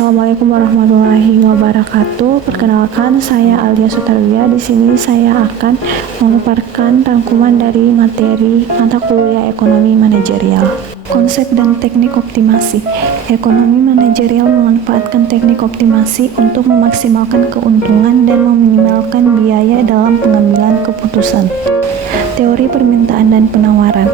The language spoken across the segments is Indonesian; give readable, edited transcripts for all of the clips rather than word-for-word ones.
Assalamualaikum warahmatullahi wabarakatuh. Perkenalkan, saya Alia Sutarwia. Di sini saya akan memaparkan rangkuman dari materi mata kuliah Ekonomi Manajerial. Konsep dan teknik optimasi. Ekonomi manajerial memanfaatkan teknik optimasi untuk memaksimalkan keuntungan dan meminimalkan biaya dalam pengambilan keputusan. Teori permintaan dan penawaran.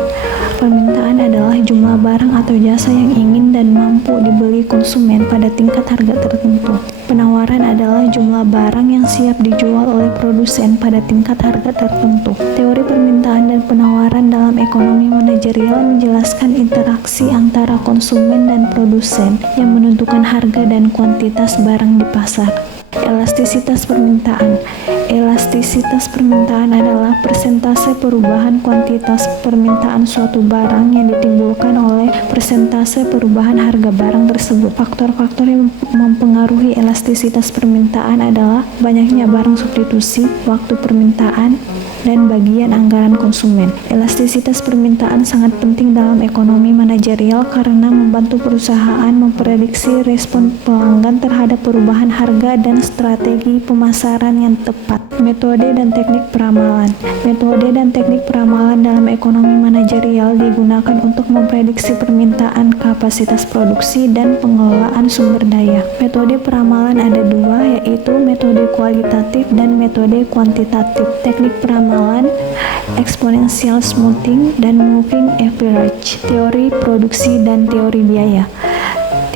Permintaan adalah jumlah barang atau jasa yang ingin dan mampu dibeli konsumen pada tingkat harga tertentu. Penawaran adalah jumlah barang yang siap dijual oleh produsen pada tingkat harga tertentu. Teori permintaan dan penawaran dalam ekonomi manajerial menjelaskan interaksi antara konsumen dan produsen yang menentukan harga dan kuantitas barang di pasar. Elastisitas permintaan. Elastisitas permintaan adalah persentase perubahan kuantitas permintaan suatu barang yang ditimbulkan oleh persentase perubahan harga barang tersebut. Faktor-faktor yang mempengaruhi elastisitas permintaan adalah banyaknya barang substitusi, waktu permintaan, dan bagian anggaran konsumen. Elastisitas permintaan sangat penting dalam ekonomi manajerial karena membantu perusahaan memprediksi respon pelanggan terhadap perubahan harga dan strategi pemasaran yang tepat. Metode dan teknik peramalan. Metode dan teknik peramalan dalam ekonomi manajerial digunakan untuk memprediksi permintaan, kapasitas produksi, dan pengelolaan sumber daya. Metode peramalan ada dua, yaitu metode kualitatif dan metode kuantitatif. Teknik peramalan, exponential smoothing, dan moving average. Teori produksi dan teori biaya.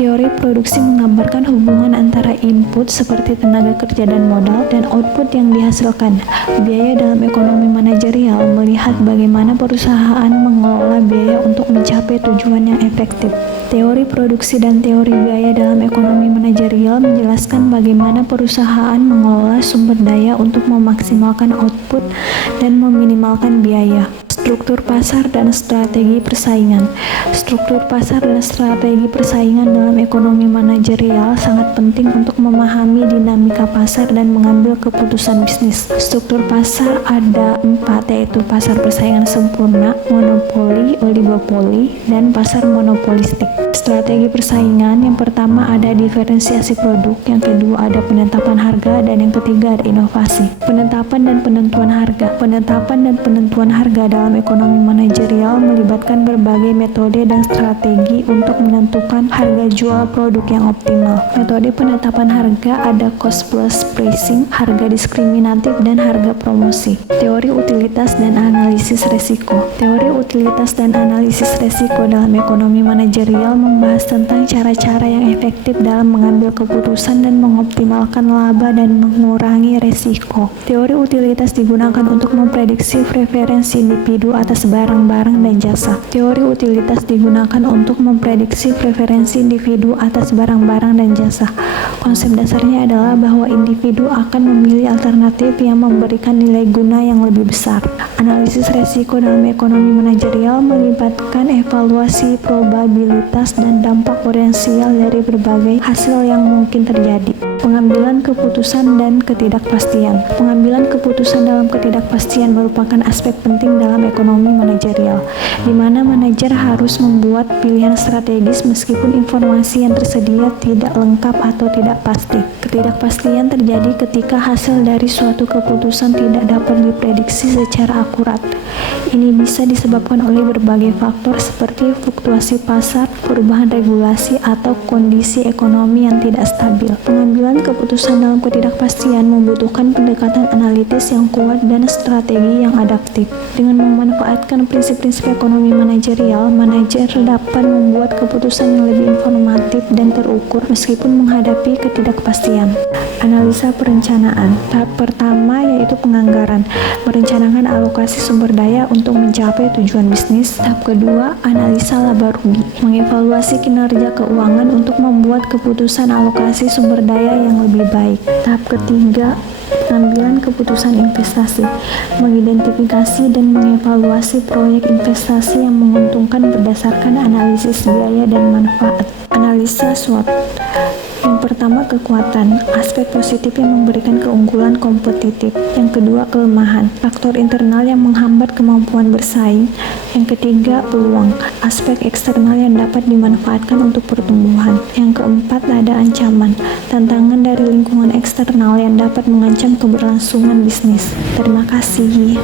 Teori produksi menggambarkan hubungan antara input seperti tenaga kerja dan modal dan output yang dihasilkan. Biaya dalam ekonomi manajerial melihat bagaimana perusahaan mengelola biaya untuk mencapai tujuan yang efektif. Teori produksi dan teori biaya dalam ekonomi manajerial menjelaskan bagaimana perusahaan mengelola sumber daya untuk memaksimalkan output dan meminimalkan biaya. Struktur pasar dan strategi persaingan. Struktur pasar dan strategi persaingan dalam ekonomi manajerial sangat penting untuk memahami dinamika pasar dan mengambil keputusan bisnis. Struktur pasar ada 4, yaitu pasar persaingan sempurna, monopoli, oligopoli, dan pasar monopolistik. Strategi persaingan yang pertama ada diferensiasi produk, yang kedua ada penetapan harga, dan yang ketiga ada inovasi. Penetapan dan penentuan harga. Penetapan dan penentuan harga dalam ekonomi manajerial melibatkan berbagai metode dan strategi untuk menentukan harga jual produk yang optimal. Metode penetapan harga ada cost plus pricing, harga diskriminatif, dan harga promosi. Teori utilitas dan analisis resiko. Teori utilitas dan analisis resiko dalam ekonomi manajerial membahas tentang cara-cara yang efektif dalam mengambil keputusan dan mengoptimalkan laba dan mengurangi resiko. Teori utilitas digunakan untuk memprediksi preferensi individu atas barang-barang dan jasa. Teori utilitas digunakan untuk memprediksi preferensi individu atas barang-barang dan jasa. Konsep dasarnya adalah bahwa individu akan memilih alternatif yang memberikan nilai guna yang lebih besar. Analisis resiko dalam ekonomi manajerial melibatkan evaluasi probabilitas dan dampak potensial dari berbagai hasil yang mungkin terjadi. Pengambilan keputusan dan ketidakpastian. Pengambilan keputusan dalam ketidakpastian merupakan aspek penting dalam ekonomi manajerial, di mana manajer harus membuat pilihan strategis meskipun informasi yang tersedia tidak lengkap atau tidak pasti. Ketidakpastian terjadi ketika hasil dari suatu keputusan tidak dapat diprediksi secara akurat. Ini bisa disebabkan oleh berbagai faktor seperti fluktuasi pasar, perubahan regulasi, atau kondisi ekonomi yang tidak stabil. Pengambilan keputusan dalam ketidakpastian membutuhkan pendekatan analitis yang kuat dan strategi yang adaptif. Dengan memanfaatkan prinsip-prinsip ekonomi manajerial, manajer dapat membuat keputusan yang lebih informatif dan terukur meskipun menghadapi ketidakpastian. Analisa perencanaan. Tahap pertama yaitu penganggaran, merencanakan alokasi sumber daya untuk mencapai tujuan bisnis. Tahap kedua, analisa laba rugi, mengevaluasi kinerja keuangan untuk membuat keputusan alokasi sumber daya yang lebih baik. Tahap ketiga, pengambilan keputusan investasi, mengidentifikasi dan mengevaluasi proyek investasi yang menguntungkan berdasarkan analisis biaya dan manfaat. Analisa SWOT. Yang Yang pertama, kekuatan, aspek positif yang memberikan keunggulan kompetitif. Yang kedua, kelemahan, faktor internal yang menghambat kemampuan bersaing. Yang ketiga, peluang, aspek eksternal yang dapat dimanfaatkan untuk pertumbuhan. Yang keempat, ada ancaman, tantangan dari lingkungan eksternal yang dapat mengancam keberlangsungan bisnis. Terima kasih.